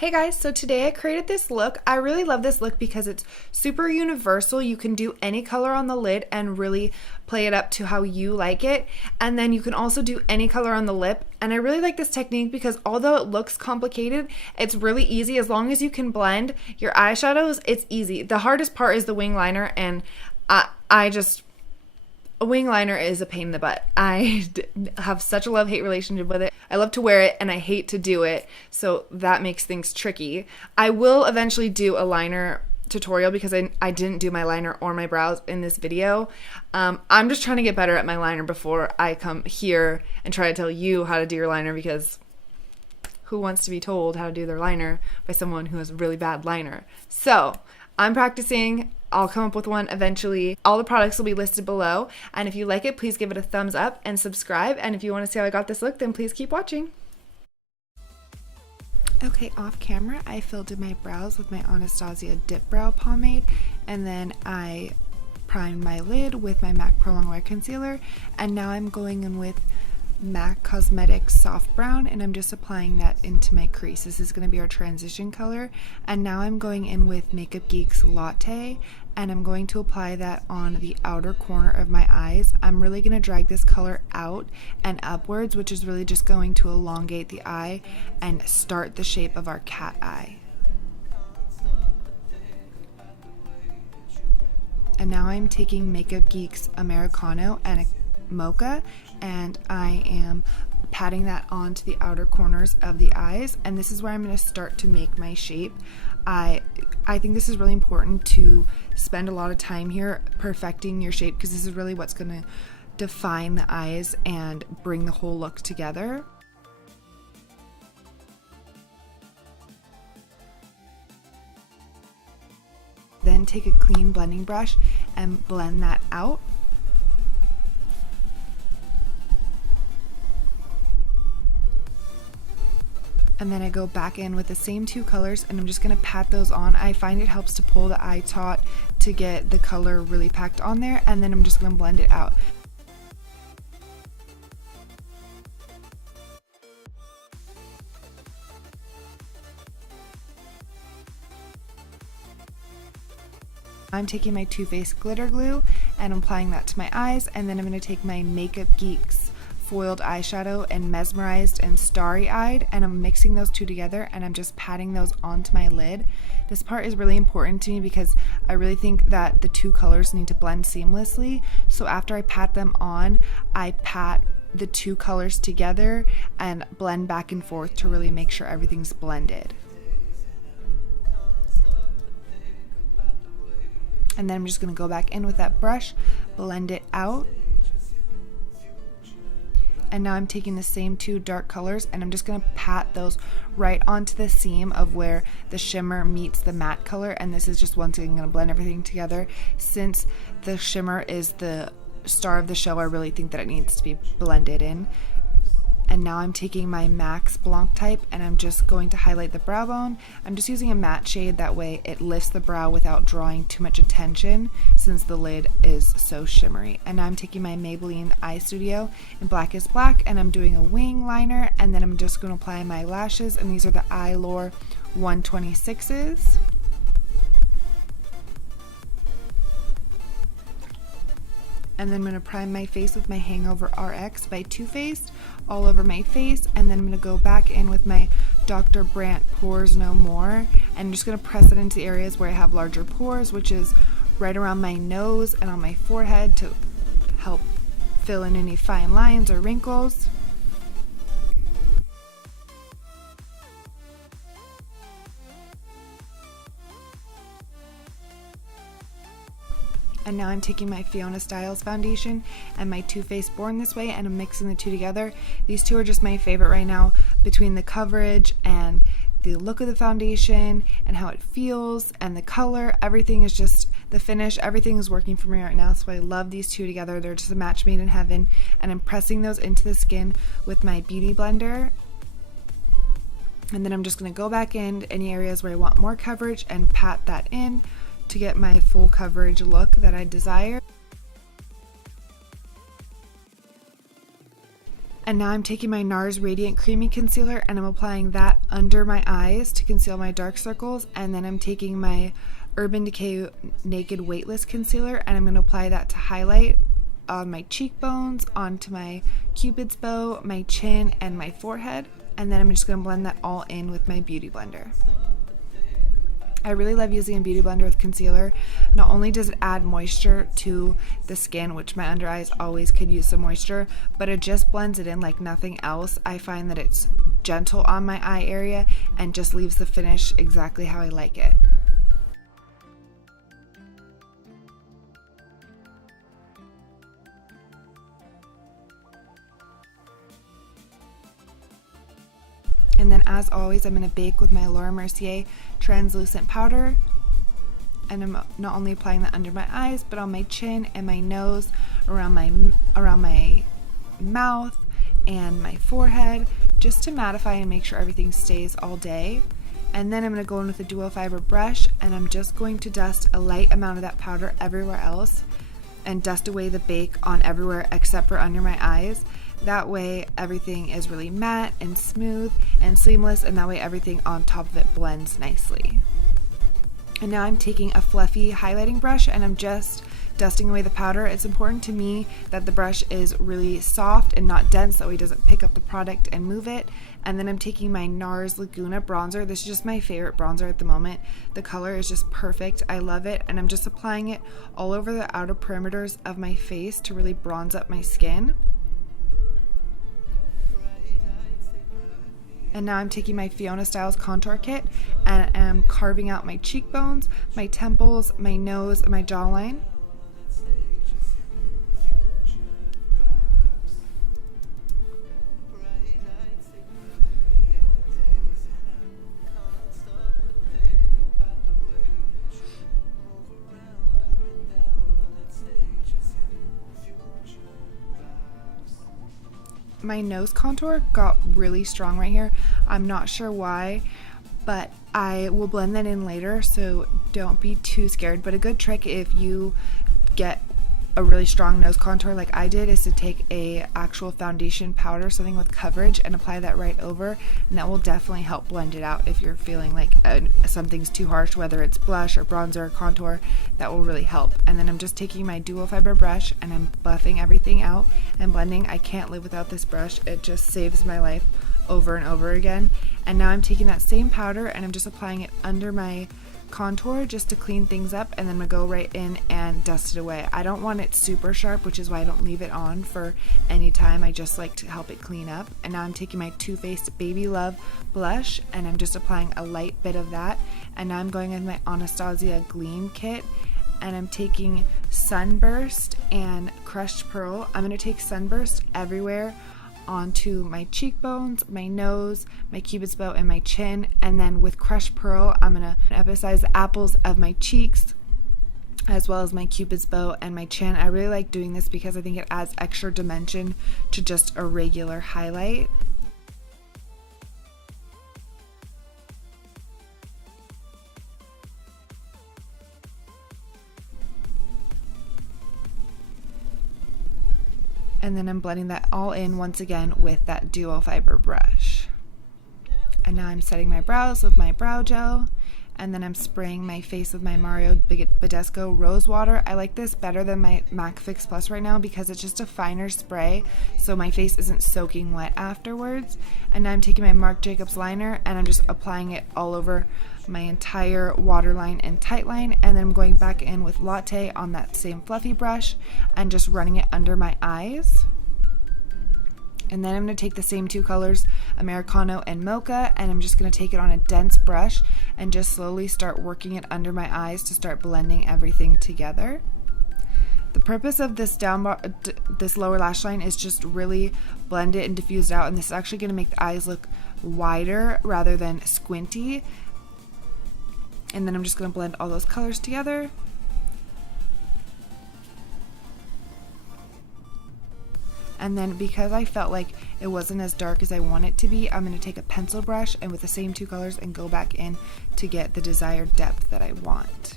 Hey guys, so today I created this look. I really love this look because it's super universal. You can do any color on the lid and really play it up to how you like it. And then you can also do any color on the lip. And I really like this technique because although it looks complicated, it's really easy. As long as you can blend your eyeshadows, it's easy. The hardest part is the wing liner, and a wing liner is a pain in the butt. I have such a love-hate relationship with it. I love to wear it and I hate to do it, so that makes things tricky. I will eventually do a liner tutorial because I didn't do my liner or my brows in this video. I'm just trying to get better at my liner before I come here and try to tell you how to do your liner, because who wants to be told how to do their liner by someone who has a really bad liner? So I'm practicing. I'll come up with one eventually. All the products will be listed below, and if you like it, please give it a thumbs up and subscribe, and if you want to see how I got this look, then please keep watching. Okay, off camera, I filled in my brows with my Anastasia Dipbrow pomade, and then I primed my lid with my MAC Prolongwear Concealer, and now I'm going in with MAC Cosmetics Soft Brown, and I'm just applying that into my crease. This is going to be our transition color. And now I'm going in with Makeup Geek's Latte, and I'm going to apply that on the outer corner of my eyes. I'm really going to drag this color out and upwards, which is really just going to elongate the eye and start the shape of our cat eye. And now I'm taking Makeup Geek's Americano and a Mocha, and I am patting that onto the outer corners of the eyes, and this is where I'm going to start to make my shape. I think this is really important to spend a lot of time here perfecting your shape, because this is really what's going to define the eyes and bring the whole look together. Then take a clean blending brush and blend that out. And then I go back in with the same two colors, and I'm just going to pat those on. I find it helps to pull the eye taut to get the color really packed on there, and then I'm just going to blend it out. I'm taking my Too Faced glitter glue and I'm applying that to my eyes, and then I'm going to take my Makeup Geek's foiled eyeshadow and Mesmerized and Starry Eyed, and I'm mixing those two together, and I'm just patting those onto my lid. This part is really important to me because I really think that the two colors need to blend seamlessly. So after I pat them on, I pat the two colors together and blend back and forth to really make sure everything's blended. And then I'm just going to go back in with that brush, blend it out. And now I'm taking the same two dark colors, and I'm just going to pat those right onto the seam of where the shimmer meets the matte color. And this is just once again going to blend everything together. Since the shimmer is the star of the show, I really think that it needs to be blended in. And now I'm taking my MAC's Blanc Type, and I'm just going to highlight the brow bone. I'm just using a matte shade, that way it lifts the brow without drawing too much attention since the lid is so shimmery. And now I'm taking my Maybeline Eye Studio in Black is Black, and I'm doing a wing liner, and then I'm just going to apply my lashes, and these are the Eyelure 126s. And then I'm going to prime my face with my Hangover RX by Too Faced all over my face, and then I'm going to go back in with my Dr. Brandt Pores No More, and I'm just going to press it into the areas where I have larger pores, which is right around my nose and on my forehead to help fill in any fine lines or wrinkles. And now I'm taking my Fiona Stiles foundation and my Too Faced Born This Way, and I'm mixing the two together. These two are just my favorite right now, between the coverage and the look of the foundation and how it feels and the color. Everything is just, the finish, everything is working for me right now, so I love these two together. They're just a match made in heaven, and I'm pressing those into the skin with my Beauty Blender. And then I'm just going to go back in any areas where I want more coverage and pat that in to get my full coverage look that I desire. And now I'm taking my Nars Radiant Creamy Concealer and I'm applying that under my eyes to conceal my dark circles. And then I'm taking my Urban Decay Naked Weightless Concealer and I'm going to apply that to highlight on my cheekbones, onto my cupid's bow, my chin, and my forehead. And then I'm just going to blend that all in with my Beauty Blender. I really love using a Beauty Blender with concealer. Not only does it add moisture to the skin, which my under eyes always could use some moisture, but it just blends it in like nothing else. I find that it's gentle on my eye area and just leaves the finish exactly how I like it. And then as always, I'm going to bake with my Mercier translucent powder. And I'm not only applying that under my eyes, but on my chin and my nose, around my mouth and my forehead, just to mattify and make sure everything stays all day. And then I'm going to go in with a dual fiber brush and I'm just going to dust a light amount of that powder everywhere else and dust away the bake on everywhere except for under my eyes. That way everything is really matte and smooth and seamless, and that way everything on top of it blends nicely. And now I'm taking a fluffy highlighting brush and I'm just dusting away the powder. It's important to me that the brush is really soft and not dense, that way it doesn't pick up the product and move it. And then I'm taking my Nars Laguna bronzer. This is just my favorite bronzer at the moment. The color is just perfect. I love it. And I'm just applying it all over the outer perimeters of my face to really bronze up my skin. And now I'm taking my Fiona Stiles contour kit and I'm carving out my cheekbones, my temples, my nose, and my jawline. My nose contour got really strong right here. I'm not sure why, but I will blend that in later, so don't be too scared. But a good trick if you get a really strong nose contour like I did is to take a actual foundation powder, something with coverage, and apply that right over, and that will definitely help blend it out if you're feeling like something's too harsh, whether it's blush or bronzer or contour. That will really help. And then I'm just taking my dual fiber brush and I'm buffing everything out and blending. I can't live without this brush. It just saves my life over and over again. And now I'm taking that same powder and I'm just applying it under my contour just to clean things up, and then I'm gonna go right in and dust it away. I don't want it super sharp, which is why I don't leave it on for any time. I just like to help it clean up. And now I'm taking my Too Faced Baby Love blush and I'm just applying a light bit of that. And now I'm going in my Anastasia Gleam kit and I'm taking Sunburst and Crushed Pearl. I'm gonna take Sunburst everywhere onto my cheekbones, my nose, my cupid's bow, and my chin. And then with Crushed Pearl, I'm going to emphasize the apples of my cheeks as well as my cupid's bow and my chin. I really like doing this because I think it adds extra dimension to just a regular highlight. And then I'm blending that all in once again with that dual fiber brush. And now I'm setting my brows with my brow gel. And then I'm spraying my face with my Mario Badescu Rose Water. I like this better than my MAC Fix Plus right now because it's just a finer spray, so my face isn't soaking wet afterwards. And now I'm taking my Marc Jacobs liner and I'm just applying it all over my entire waterline and tightline. And then I'm going back in with Latte on that same fluffy brush and just running it under my eyes. And then I'm going to take the same two colors, Americano and Mocha, and I'm just going to take it on a dense brush and just slowly start working it under my eyes to start blending everything together. The purpose of this this lower lash line is just really blend it and diffuse it out, and this is actually going to make the eyes look wider rather than squinty. And then I'm just going to blend all those colors together. And then because I felt like it wasn't as dark as I want it to be, I'm going to take a pencil brush and with the same two colors and go back in to get the desired depth that I want.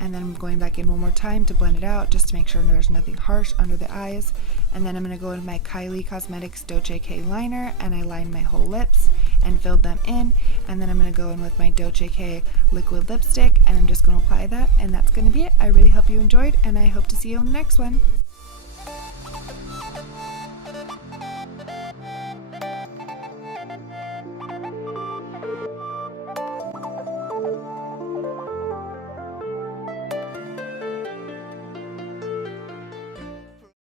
and then I'm going back in one more time to blend it out just to make sure there's nothing harsh under the eyes. And then I'm going to go in with my Kylie Cosmetics Doce K liner, and I line my whole lips and filled them in. And then I'm going to go in with my Doce K liquid lipstick, and I'm just going to apply that, and that's going to be it. I really hope you enjoyed, and I hope to see you on the next one.